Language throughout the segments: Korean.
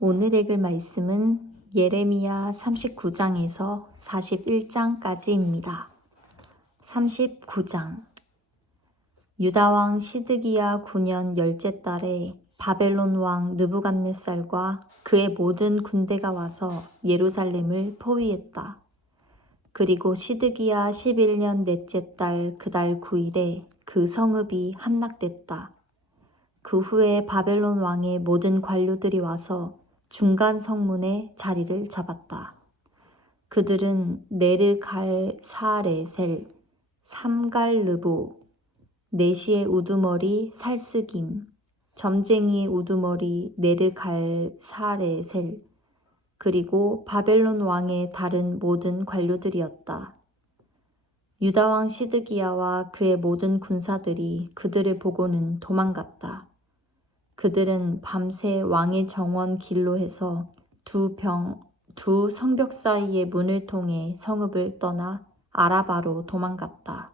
오늘 읽을 말씀은 예레미야 39장에서 41장까지입니다. 39장. 유다왕 시드기야 9년 열째 달에 바벨론 왕 느부갓네살과 그의 모든 군대가 와서 예루살렘을 포위했다. 그리고 시드기야 11년 넷째 달 그달 9일에 그 성읍이 함락됐다. 그 후에 바벨론 왕의 모든 관료들이 와서 중간 성문에 자리를 잡았다. 그들은 네르갈사레셀, 삼갈르보, 네시의 우두머리 살스김, 점쟁이의 우두머리 네르갈사레셀, 그리고 바벨론 왕의 다른 모든 관료들이었다. 유다왕 시드기야와 그의 모든 군사들이 그들을 보고는 도망갔다. 그들은 밤새 왕의 정원 길로 해서 두 성벽 사이의 문을 통해 성읍을 떠나 아라바로 도망갔다.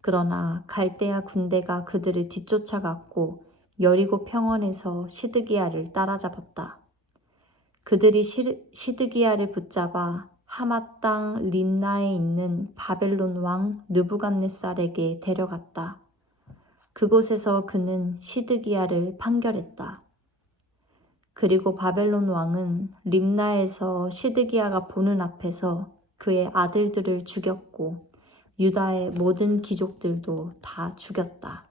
그러나 갈대아 군대가 그들을 뒤쫓아갔고 여리고 평원에서 시드기야를 따라잡았다. 그들이 시드기야를 붙잡아 하맛 땅 림나에 있는 바벨론 왕 느부갓네살에게 데려갔다. 그곳에서 그는 시드기야를 판결했다. 그리고 바벨론 왕은 림나에서 시드기야가 보는 앞에서 그의 아들들을 죽였고 유다의 모든 귀족들도 다 죽였다.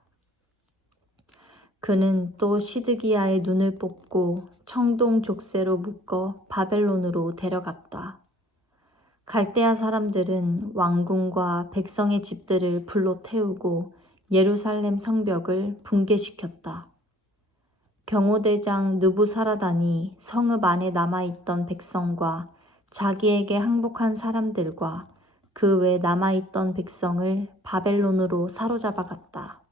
그는 또 시드기야의 눈을 뽑고 청동 족쇄로 묶어 바벨론으로 데려갔다. 갈대아 사람들은 왕궁과 백성의 집들을 불로 태우고 예루살렘 성벽을 붕괴시켰다. 경호대장 느부사라단이 성읍 안에 남아있던 백성과 자기에게 항복한 사람들과 그 외 남아있던 백성을 바벨론으로 사로잡아갔다.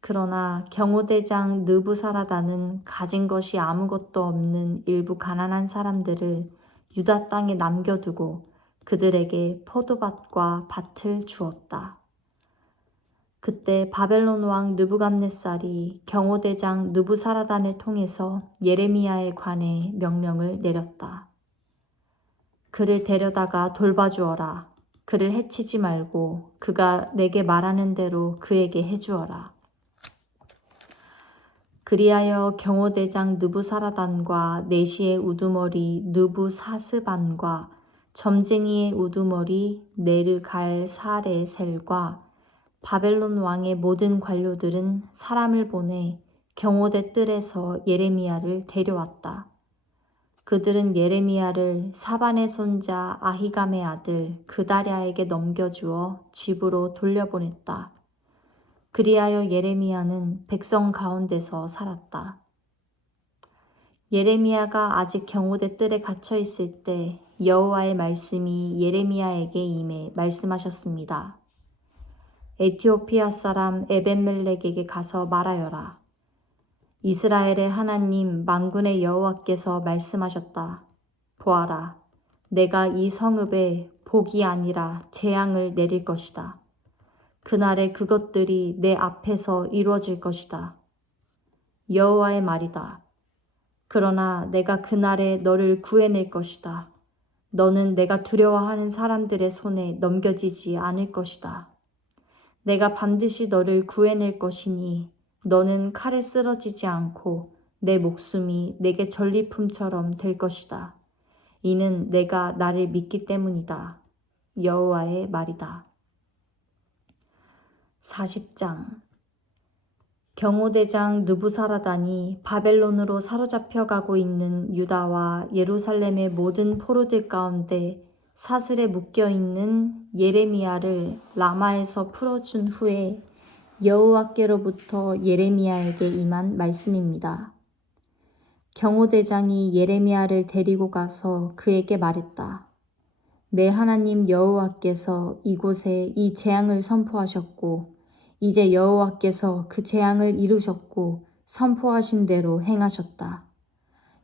그러나 경호대장 느부사라단은 가진 것이 아무것도 없는 일부 가난한 사람들을 유다 땅에 남겨두고 그들에게 포도밭과 밭을 주었다. 그때 바벨론 왕 느부갓네살이 경호대장 느부사라단을 통해서 예레미야에 관해 명령을 내렸다. 그를 데려다가 돌봐주어라. 그를 해치지 말고 그가 내게 말하는 대로 그에게 해주어라. 그리하여 경호대장 느부사라단과 네시의 우두머리 느부사스반과 점쟁이의 우두머리 네르갈사레셀과 바벨론 왕의 모든 관료들은 사람을 보내 경호대 뜰에서 예레미야를 데려왔다. 그들은 예레미야를 사반의 손자 아히감의 아들 그다랴에게 넘겨주어 집으로 돌려보냈다. 그리하여 예레미야는 백성 가운데서 살았다. 예레미야가 아직 경호대 뜰에 갇혀 있을 때 여호와의 말씀이 예레미야에게 임해 말씀하셨습니다. 에티오피아 사람 에벤멜렉에게 가서 말하여라. 이스라엘의 하나님 만군의 여호와께서 말씀하셨다. 보아라, 내가 이 성읍에 복이 아니라 재앙을 내릴 것이다. 그날에 그것들이 내 앞에서 이루어질 것이다. 여호와의 말이다. 그러나 내가 그날에 너를 구해낼 것이다. 너는 내가 두려워하는 사람들의 손에 넘겨지지 않을 것이다. 내가 반드시 너를 구해낼 것이니 너는 칼에 쓰러지지 않고 내 목숨이 내게 전리품처럼 될 것이다. 이는 내가 나를 믿기 때문이다. 여호와의 말이다. 40장. 경호대장 느부사라단이 바벨론으로 사로잡혀 가고 있는 유다와 예루살렘의 모든 포로들 가운데 사슬에 묶여있는 예레미야를 라마에서 풀어준 후에 여호와께로부터 예레미야에게 임한 말씀입니다. 경호대장이 예레미야를 데리고 가서 그에게 말했다. 내 하나님 여호와께서 이곳에 이 재앙을 선포하셨고 이제 여호와께서 그 재앙을 이루셨고 선포하신 대로 행하셨다.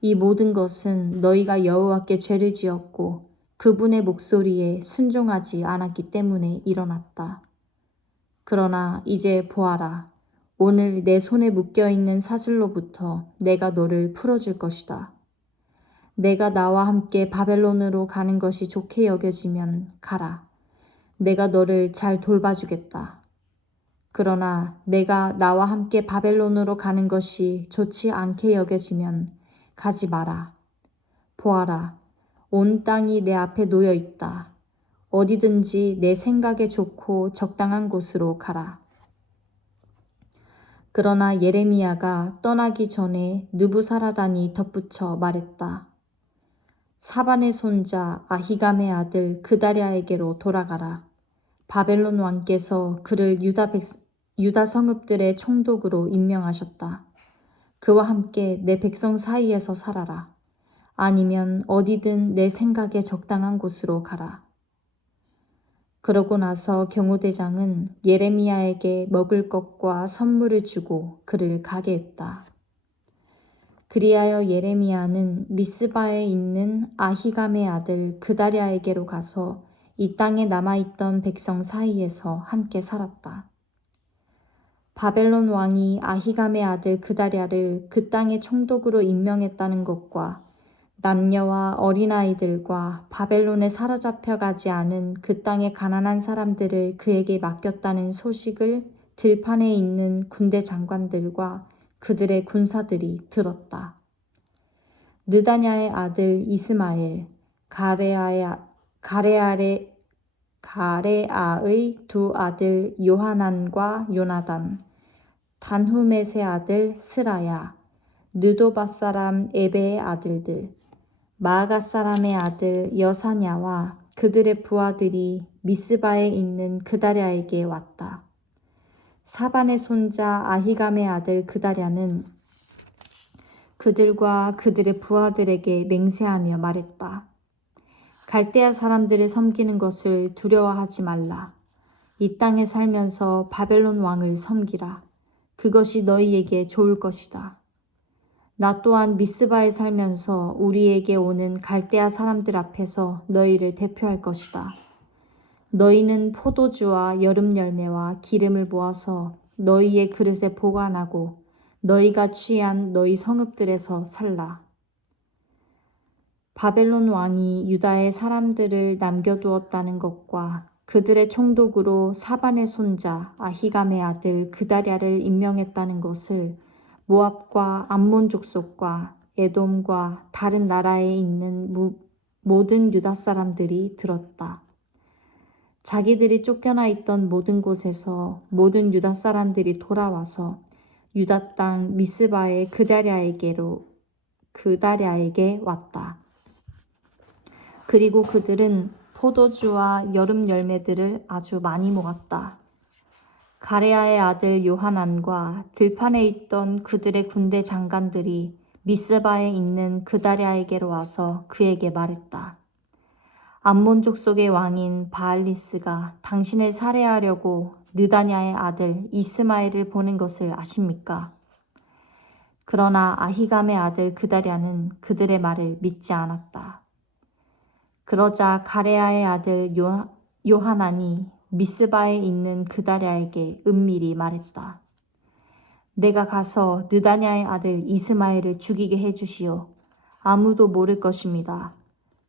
이 모든 것은 너희가 여호와께 죄를 지었고 그분의 목소리에 순종하지 않았기 때문에 일어났다. 그러나 이제 보아라. 오늘 내 손에 묶여있는 사슬로부터 내가 너를 풀어줄 것이다. 내가 나와 함께 바벨론으로 가는 것이 좋게 여겨지면 가라. 내가 너를 잘 돌봐주겠다. 그러나 내가 나와 함께 바벨론으로 가는 것이 좋지 않게 여겨지면 가지 마라. 보아라, 온 땅이 내 앞에 놓여 있다. 어디든지 내 생각에 좋고 적당한 곳으로 가라. 그러나 예레미야가 떠나기 전에 느부사라단이 덧붙여 말했다. 사반의 손자 아히감의 아들 그다랴에게로 돌아가라. 바벨론 왕께서 그를 유다 성읍들의 총독으로 임명하셨다. 그와 함께 내 백성 사이에서 살아라. 아니면 어디든 내 생각에 적당한 곳으로 가라. 그러고 나서 경호대장은 예레미야에게 먹을 것과 선물을 주고 그를 가게 했다. 그리하여 예레미야는 미스바에 있는 아히감의 아들 그다랴에게로 가서 이 땅에 남아있던 백성 사이에서 함께 살았다. 바벨론 왕이 아히감의 아들 그다랴를 그 땅의 총독으로 임명했다는 것과 남녀와 어린아이들과 바벨론에 사로잡혀 가지 않은 그 땅의 가난한 사람들을 그에게 맡겼다는 소식을 들판에 있는 군대 장관들과 그들의 군사들이 들었다. 느다냐의 아들 이스마엘, 가레아의 두 아들 요하난과 요나단, 단후멧의 아들 스라야, 느도바 사람 에베의 아들들, 마아가 사람의 아들 여사냐와 그들의 부하들이 미스바에 있는 그다랴에게 왔다. 사반의 손자 아히감의 아들 그다랴는 그들과 그들의 부하들에게 맹세하며 말했다. 갈대아 사람들을 섬기는 것을 두려워하지 말라. 이 땅에 살면서 바벨론 왕을 섬기라. 그것이 너희에게 좋을 것이다. 나 또한 미스바에 살면서 우리에게 오는 갈대아 사람들 앞에서 너희를 대표할 것이다. 너희는 포도주와 여름 열매와 기름을 모아서 너희의 그릇에 보관하고 너희가 취한 너희 성읍들에서 살라. 바벨론 왕이 유다의 사람들을 남겨두었다는 것과 그들의 총독으로 사반의 손자 아히감의 아들 그다랴를 임명했다는 것을 모압과 암몬 족속과 에돔과 다른 나라에 있는 모든 유다 사람들이 들었다. 자기들이 쫓겨나 있던 모든 곳에서 모든 유다 사람들이 돌아와서 유다 땅 미스바의 그다랴에게 왔다. 그리고 그들은 포도주와 여름 열매들을 아주 많이 모았다. 가레아의 아들 요하난과 들판에 있던 그들의 군대 장관들이 미스바에 있는 그다랴에게로 와서 그에게 말했다. 암몬 족속의 왕인 바알리스가 당신을 살해하려고 느다냐의 아들 이스마엘을 보낸 것을 아십니까? 그러나 아히감의 아들 그다랴는 그들의 말을 믿지 않았다. 그러자 가레아의 아들 요하난이 미스바에 있는 그다랴에게 은밀히 말했다. 내가 가서 느다냐의 아들 이스마엘을 죽이게 해주시오. 아무도 모를 것입니다.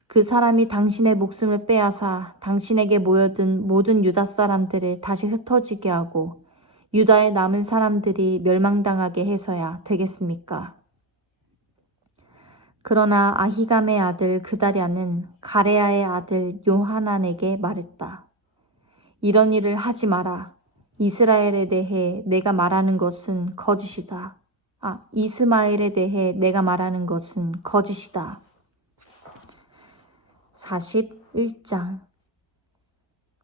그 사람이 당신의 목숨을 빼앗아 당신에게 모여든 모든 유다 사람들을 다시 흩어지게 하고 유다에 남은 사람들이 멸망당하게 해서야 되겠습니까? 그러나 아히감의 아들 그다랴는 가레아의 아들 요하난에게 말했다. 이런 일을 하지 마라. 이스마엘에 대해 내가 말하는 것은 거짓이다. 이스마엘에 대해 내가 말하는 것은 거짓이다. 41장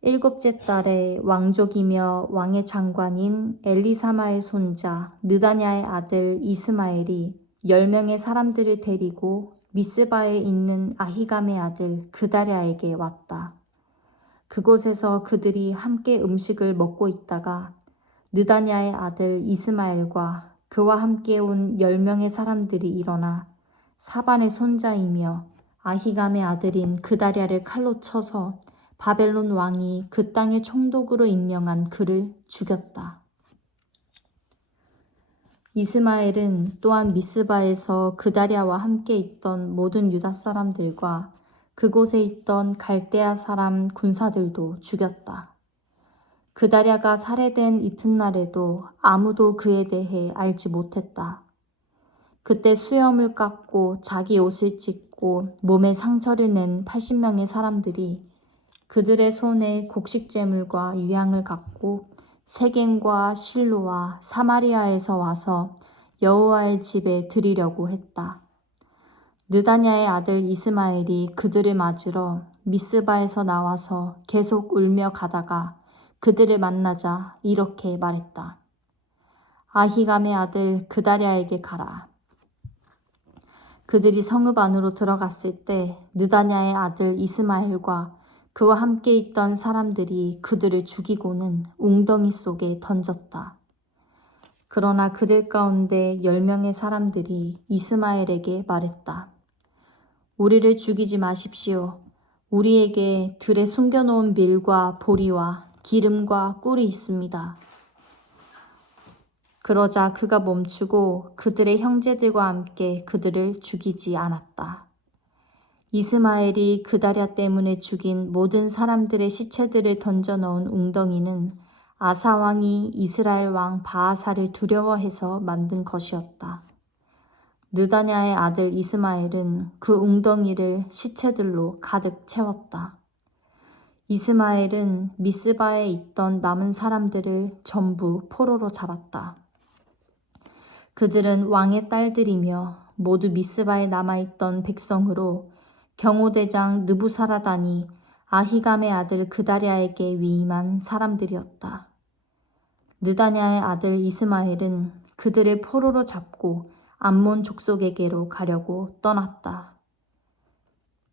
일곱째 달에 왕족이며 왕의 장관인 엘리사마의 손자 느다냐의 아들 이스마엘이 10명의 사람들을 데리고 미스바에 있는 아히감의 아들 그다랴에게 왔다. 그곳에서 그들이 함께 음식을 먹고 있다가 느다냐의 아들 이스마엘과 그와 함께 온 10명의 사람들이 일어나 사반의 손자이며 아히감의 아들인 그다랴를 칼로 쳐서 바벨론 왕이 그 땅의 총독으로 임명한 그를 죽였다. 이스마엘은 또한 미스바에서 그다랴와 함께 있던 모든 유다 사람들과 그곳에 있던 갈대아 사람 군사들도 죽였다. 그다랴가 살해된 이튿날에도 아무도 그에 대해 알지 못했다. 그때 수염을 깎고 자기 옷을 찢고 몸에 상처를 낸 80명의 사람들이 그들의 손에 곡식제물과 유향을 갖고 세겜과 실로와 사마리아에서 와서 여호와의 집에 드리려고 했다. 느다냐의 아들 이스마엘이 그들을 맞으러 미스바에서 나와서 계속 울며 가다가 그들을 만나자 이렇게 말했다. 아히감의 아들 그다랴에게 가라. 그들이 성읍 안으로 들어갔을 때 느다냐의 아들 이스마엘과 그와 함께 있던 사람들이 그들을 죽이고는 웅덩이 속에 던졌다. 그러나 그들 가운데 10명의 사람들이 이스마엘에게 말했다. 우리를 죽이지 마십시오. 우리에게 들에 숨겨놓은 밀과 보리와 기름과 꿀이 있습니다. 그러자 그가 멈추고 그들의 형제들과 함께 그들을 죽이지 않았다. 이스마엘이 그다랴 때문에 죽인 모든 사람들의 시체들을 던져넣은 웅덩이는 아사 왕이 이스라엘 왕 바아사를 두려워해서 만든 것이었다. 느다냐의 아들 이스마엘은 그 웅덩이를 시체들로 가득 채웠다. 이스마엘은 미스바에 있던 남은 사람들을 전부 포로로 잡았다. 그들은 왕의 딸들이며 모두 미스바에 남아있던 백성으로 경호대장 느부사라단이 아히감의 아들 그다랴에게 위임한 사람들이었다. 느다냐의 아들 이스마엘은 그들을 포로로 잡고 암몬 족속에게로 가려고 떠났다.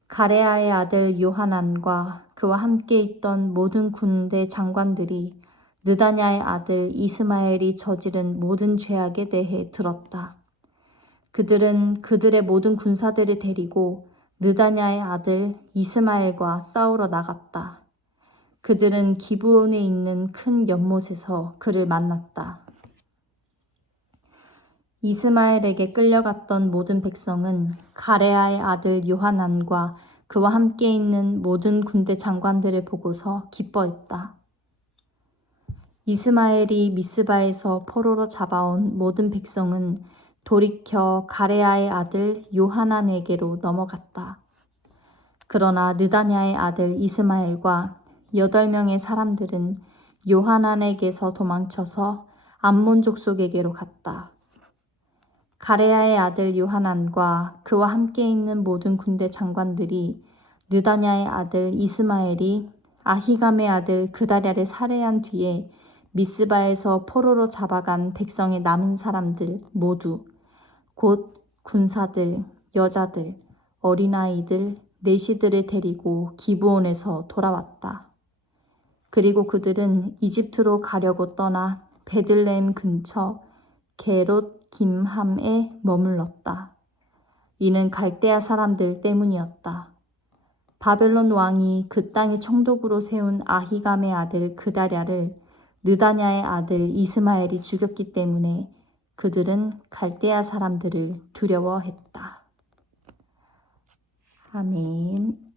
가레아의 아들 요하난과 그와 함께 있던 모든 군대 장관들이 느다냐의 아들 이스마엘이 저지른 모든 죄악에 대해 들었다. 그들은 그들의 모든 군사들을 데리고 느다냐의 아들 이스마엘과 싸우러 나갔다. 그들은 기브온에 있는 큰 연못에서 그를 만났다. 이스마엘에게 끌려갔던 모든 백성은 가레아의 아들 요하난과 그와 함께 있는 모든 군대 장관들을 보고서 기뻐했다. 이스마엘이 미스바에서 포로로 잡아온 모든 백성은 돌이켜 가레아의 아들 요하난에게로 넘어갔다. 그러나 느다냐의 아들 이스마엘과 8명의 사람들은 요하난에게서 도망쳐서 암몬 족속에게로 갔다. 가레아의 아들 요하난과 그와 함께 있는 모든 군대 장관들이 느다냐의 아들 이스마엘이 아히감의 아들 그다랴를 살해한 뒤에 미스바에서 포로로 잡아간 백성의 남은 사람들 모두 곧 군사들, 여자들, 어린아이들, 내시들을 데리고 기브온에서 돌아왔다. 그리고 그들은 이집트로 가려고 떠나 베들레헴 근처 게롯 김함에 머물렀다. 이는 갈대아 사람들 때문이었다. 바벨론 왕이 그 땅의 총독으로 세운 아히감의 아들 그다랴를 느다냐의 아들 이스마엘이 죽였기 때문에 그들은 갈대아 사람들을 두려워했다. 아멘.